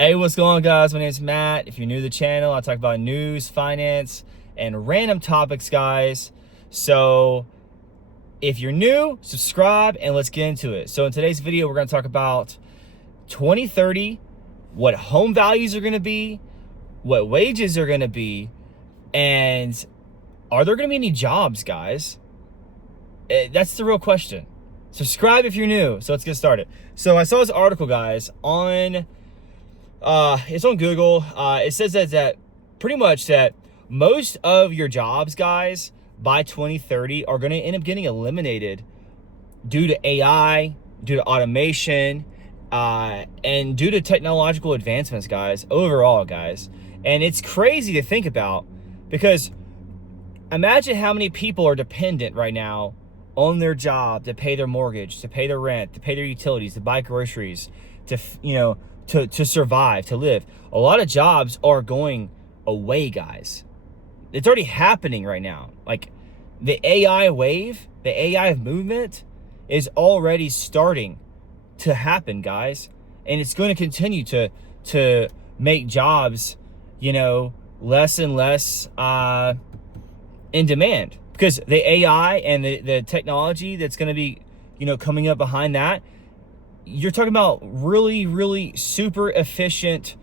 Hey, what's going on, guys? My name is Matt. If you're new to the channel, I talk about news, finance, and random topics, guys. So if you're new, subscribe and let's get into it. So in today's video, we're going to talk about 2030, what home values are going to be, what wages are going to be, and are there going to be any jobs, guys? That's the real question. Subscribe if you're new. So let's get started. So I saw this article, guys, on it's on Google. It says that pretty much that most of your jobs, guys, by 2030 are going to end up getting eliminated due to AI, due to automation, and due to technological advancements, guys, overall, guys. And it's crazy to think about, because imagine how many people are dependent right now on their job to pay their mortgage, to pay their rent, to pay their utilities, to buy groceries, to survive, to live. A lot of jobs are going away, guys. It's already happening right now. Like the AI wave, the AI movement is already starting to happen, guys. And it's going to continue to make jobs, less and less in demand, because the AI and the technology that's going to be, coming up behind that. You're talking about really, really super efficient,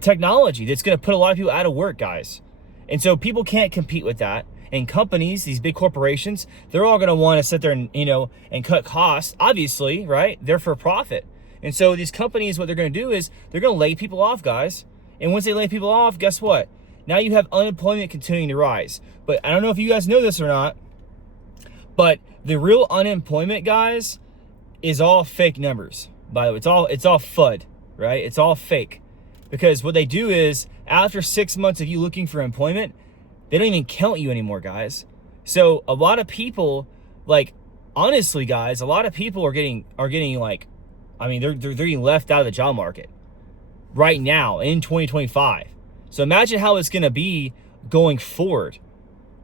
technology that's going to put a lot of people out of work, guys. And so people can't compete with that. And companies, these big corporations, they're all going to want to sit there and, and cut costs, obviously, right? They're for profit. And so these companies, what they're going to do is they're going to lay people off, guys. And once they lay people off, guess what? Now you have unemployment continuing to rise. But I don't know if you guys know this or not, but the real unemployment, guys, is all fake numbers. By the way, it's all FUD, right? It's all fake. Because what they do is, after 6 months of you looking for employment, they don't even count you anymore, guys. So a lot of people, like, honestly, guys, a lot of people are getting like, I mean, they're getting left out of the job market right now in 2025. So imagine how it's gonna be going forward,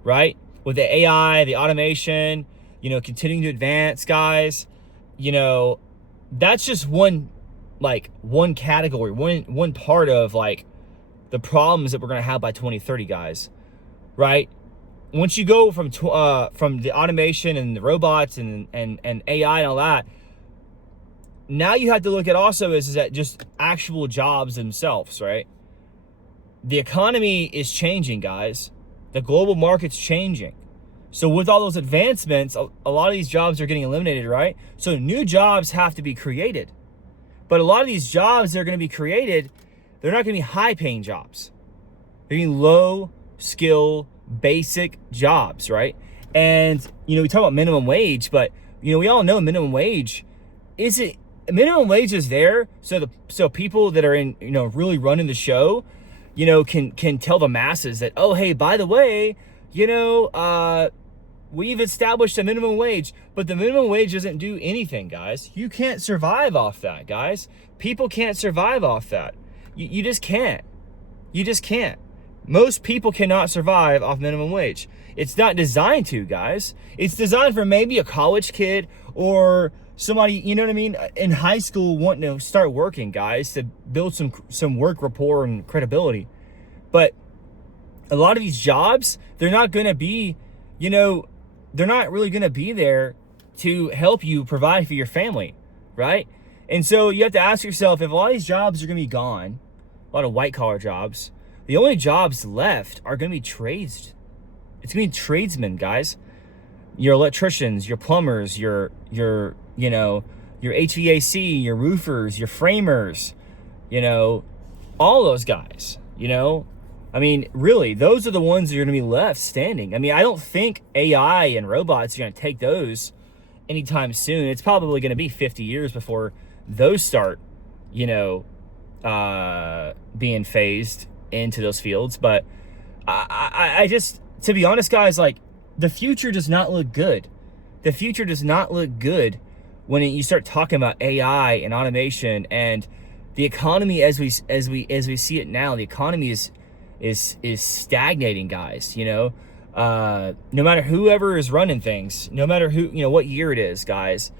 right? With the AI, the automation, continuing to advance, guys. That's just one category, one part of like the problems that we're gonna have by 2030, guys. Right? Once you go from the automation and the robots and AI and all that, now you have to look at also is that just actual jobs themselves, right? The economy is changing, guys. The global market's changing. So with all those advancements, a lot of these jobs are getting eliminated, right? So new jobs have to be created. But a lot of these jobs that are going to be created, they're not going to be high-paying jobs. They're going to be low-skill, basic jobs, right? And, we talk about minimum wage, but, we all know minimum wage is there so people that are in, really running the show, can tell the masses that, oh, hey, by the way, we've established a minimum wage, but the minimum wage doesn't do anything, guys. You can't survive off that, guys. People can't survive off that. You just can't. You just can't. Most people cannot survive off minimum wage. It's not designed to, guys. It's designed for maybe a college kid or somebody, in high school wanting to start working, guys, to build some work rapport and credibility. But a lot of these jobs, they're not going to be, they're not really going to be there to help you provide for your family, right? And so you have to ask yourself, if a lot of these jobs are going to be gone, a lot of white collar jobs, the only jobs left are going to be trades. It's going to be tradesmen, guys. Your electricians, your plumbers, your HVAC, your roofers, your framers, all those guys, I mean, really, those are the ones that are going to be left standing. I mean, I don't think AI and robots are going to take those anytime soon. It's probably going to be 50 years before those start, being phased into those fields. But I just, to be honest, guys, like, the future does not look good. The future does not look good when you start talking about AI and automation and the economy as we see it now. The economy is stagnating, guys. No matter whoever is running things, no matter what year it is, guys,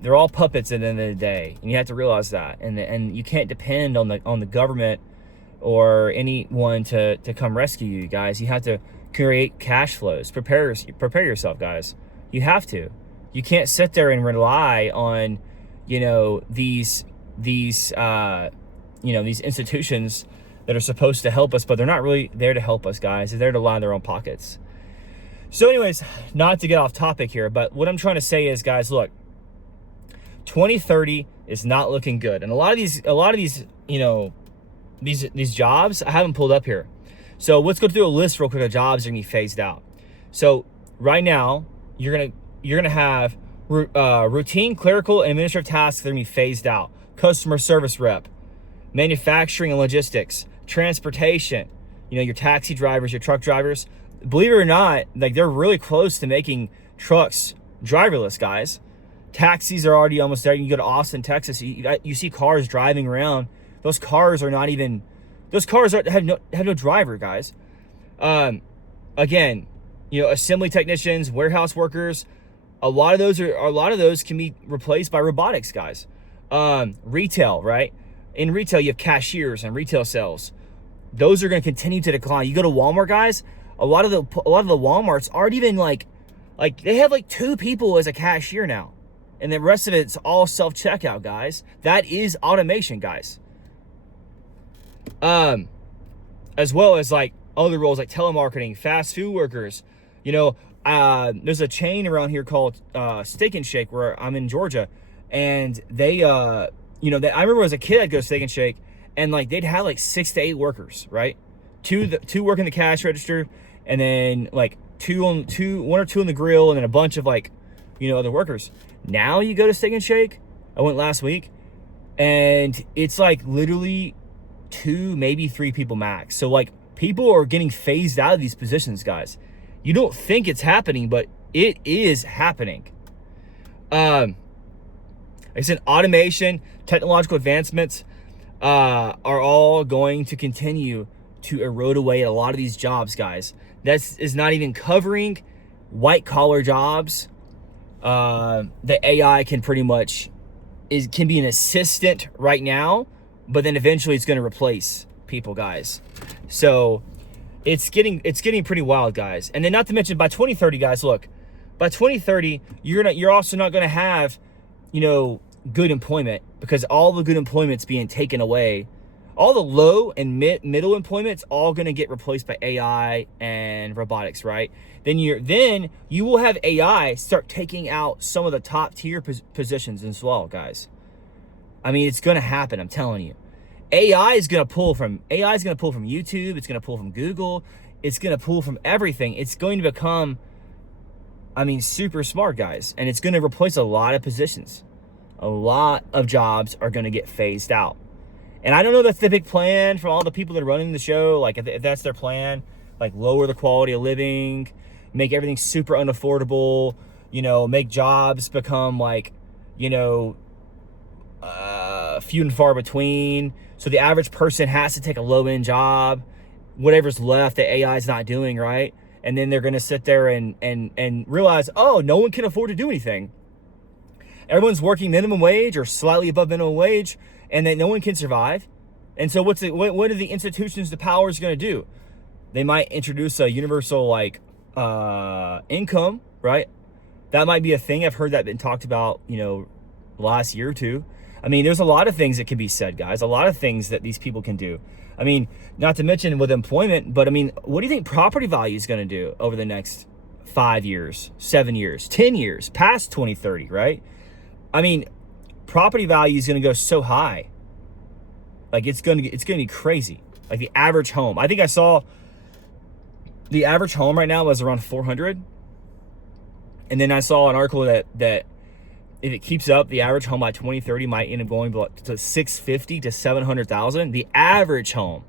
they're all puppets at the end of the day, and you have to realize that. And you can't depend on the government or anyone to come rescue you, guys. You have to create cash flows. Prepare yourself, guys. You have to. You can't sit there and rely on, these institutions that are supposed to help us, but they're not really there to help us, guys. They're there to line their own pockets. So anyways, not to get off topic here, but what I'm trying to say is, guys, look, 2030 is not looking good. And a lot of these, these jobs, I have them pulled up here. So let's go through a list real quick of jobs that are gonna be phased out. So right now, you're gonna have routine clerical and administrative tasks that are gonna be phased out. Customer service rep, manufacturing and logistics, transportation, your taxi drivers, your truck drivers. Believe it or not, like, they're really close to making trucks driverless, guys. Taxis are already almost there. You go to Austin, Texas, you see cars driving around. Those cars are not even, have no driver, guys. Again, assembly technicians, warehouse workers, a lot of those can be replaced by robotics, guys. Retail, right? In retail, you have cashiers and retail sales. Those are going to continue to decline. You go to Walmart, guys. A lot of the Walmarts aren't even like they have like 2 people as a cashier now, and the rest of it's all self-checkout, guys. That is automation, guys. As well as like other roles like telemarketing, fast food workers. There's a chain around here called Steak and Shake where I'm in Georgia, and they I remember as a kid I'd go to Steak and Shake, and like they'd have like 6 to 8 workers, right? Two working the cash register, and then like one or two on the grill, and then a bunch of like, other workers. Now you go to Steak and Shake, I went last week, and it's like literally 2, maybe 3 people max. So like people are getting phased out of these positions, guys. You don't think it's happening, but it is happening. Like I said, automation, technological advancements are all going to continue to erode away at a lot of these jobs, guys. That is not even covering white collar jobs. The AI can pretty much can be an assistant right now, but then eventually it's going to replace people, guys. So it's getting pretty wild, guys. And then not to mention by 2030, guys, look, by 2030 you're also not going to have good employment, because all the good employment's being taken away. All the low and middle employment's all going to get replaced by AI and robotics, right? Then you will have AI start taking out some of the top tier positions as well, guys. I mean, it's going to happen, I'm telling you. AI is going to pull from YouTube, it's going to pull from Google, it's going to pull from everything. It's going to become, super smart, guys, and it's going to replace a lot of positions. A lot of jobs are going to get phased out. And I don't know if that's the big plan from all the people that are running the show. Like, if that's their plan, like lower the quality of living, make everything super unaffordable, make jobs become like, few and far between. So the average person has to take a low-end job, whatever's left that AI is not doing, right? And then they're going to sit there and realize, oh, no one can afford to do anything. Everyone's working minimum wage or slightly above minimum wage, and that no one can survive. And so what are the institutions, the powers going to do? They might introduce a universal income, right? That might be a thing. I've heard that been talked about, last year or two. There's a lot of things that can be said, guys. A lot of things that these people can do. Not to mention with employment, but what do you think property value is going to do over the next 5 years, 7 years, 10 years, past 2030, right? Property value is going to go so high. Like, it's going to be crazy. Like the average home. I think I saw the average home right now was around 400. And then I saw an article that if it keeps up, the average home by 2030 might end up going to 650 to 700,000. The average home.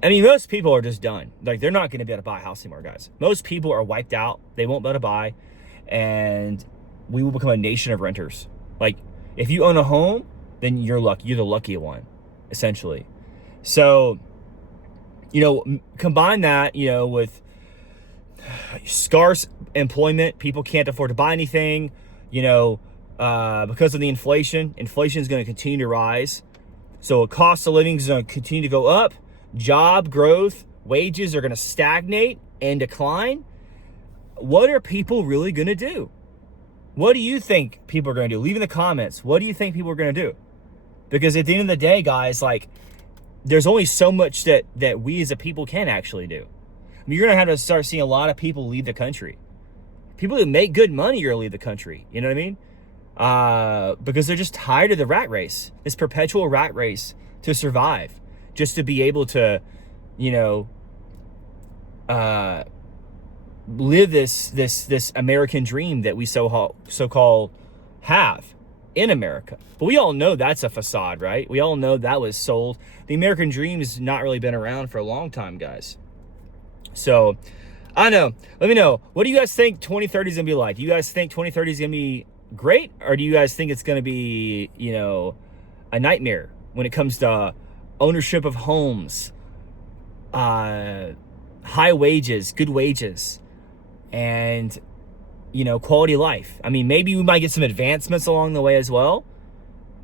Most people are just done. Like, they're not going to be able to buy a house anymore, guys. Most people are wiped out. They won't be able to buy. And we will become a nation of renters. Like, if you own a home, then you're lucky. You're the lucky one, essentially. So, combine that, with scarce employment. People can't afford to buy anything. because of the inflation. Inflation is going to continue to rise. So cost of living is going to continue to go up. Job growth, wages are going to stagnate and decline. What are people really going to do? What do you think people are going to do? Leave in the comments. What do you think people are going to do? Because at the end of the day, guys, like, there's only so much that we as a people can actually do. I mean, you're going to have to start seeing a lot of people leave the country. People who make good money are going to leave the country. You know what I mean? Because they're just tired of the rat race, this perpetual rat race to survive, just to be able to, you know, live this American dream that we so-called have in America. But we all know that's a facade, right? We all know that was sold. The American dream has not really been around for a long time, guys. So, I don't know. Let me know. What do you guys think 2030 is going to be like? Do you guys think 2030 is going to be great? Or do you guys think it's going to be, you know, a nightmare when it comes to ownership of homes, high wages, good wages, and, you know, quality of life? I mean, maybe we might get some advancements along the way as well.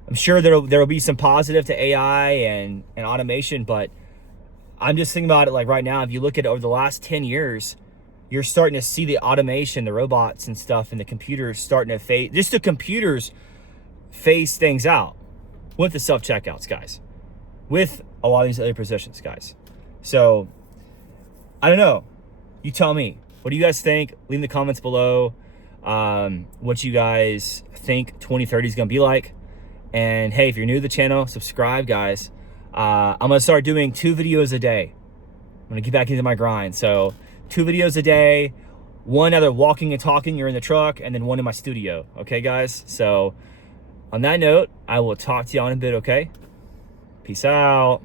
I'm sure there'll be some positive to AI and automation, but I'm just thinking about it like right now. If you look at it over the last 10 years, you're starting to see the automation, the robots and stuff, and the computers starting to phase, just the computers phase things out with the self-checkouts, guys, with a lot of these other positions, guys. So, I don't know. You tell me. What do you guys think? Leave in the comments below what you guys think 2030 is going to be like. And hey, if you're new to the channel, subscribe, guys. I'm going to start doing 2 videos a day. I'm going to get back into my grind. So 2 videos a day, one either walking and talking, you're in the truck, and then one in my studio. Okay, guys? So on that note, I will talk to y'all in a bit, okay? Peace out.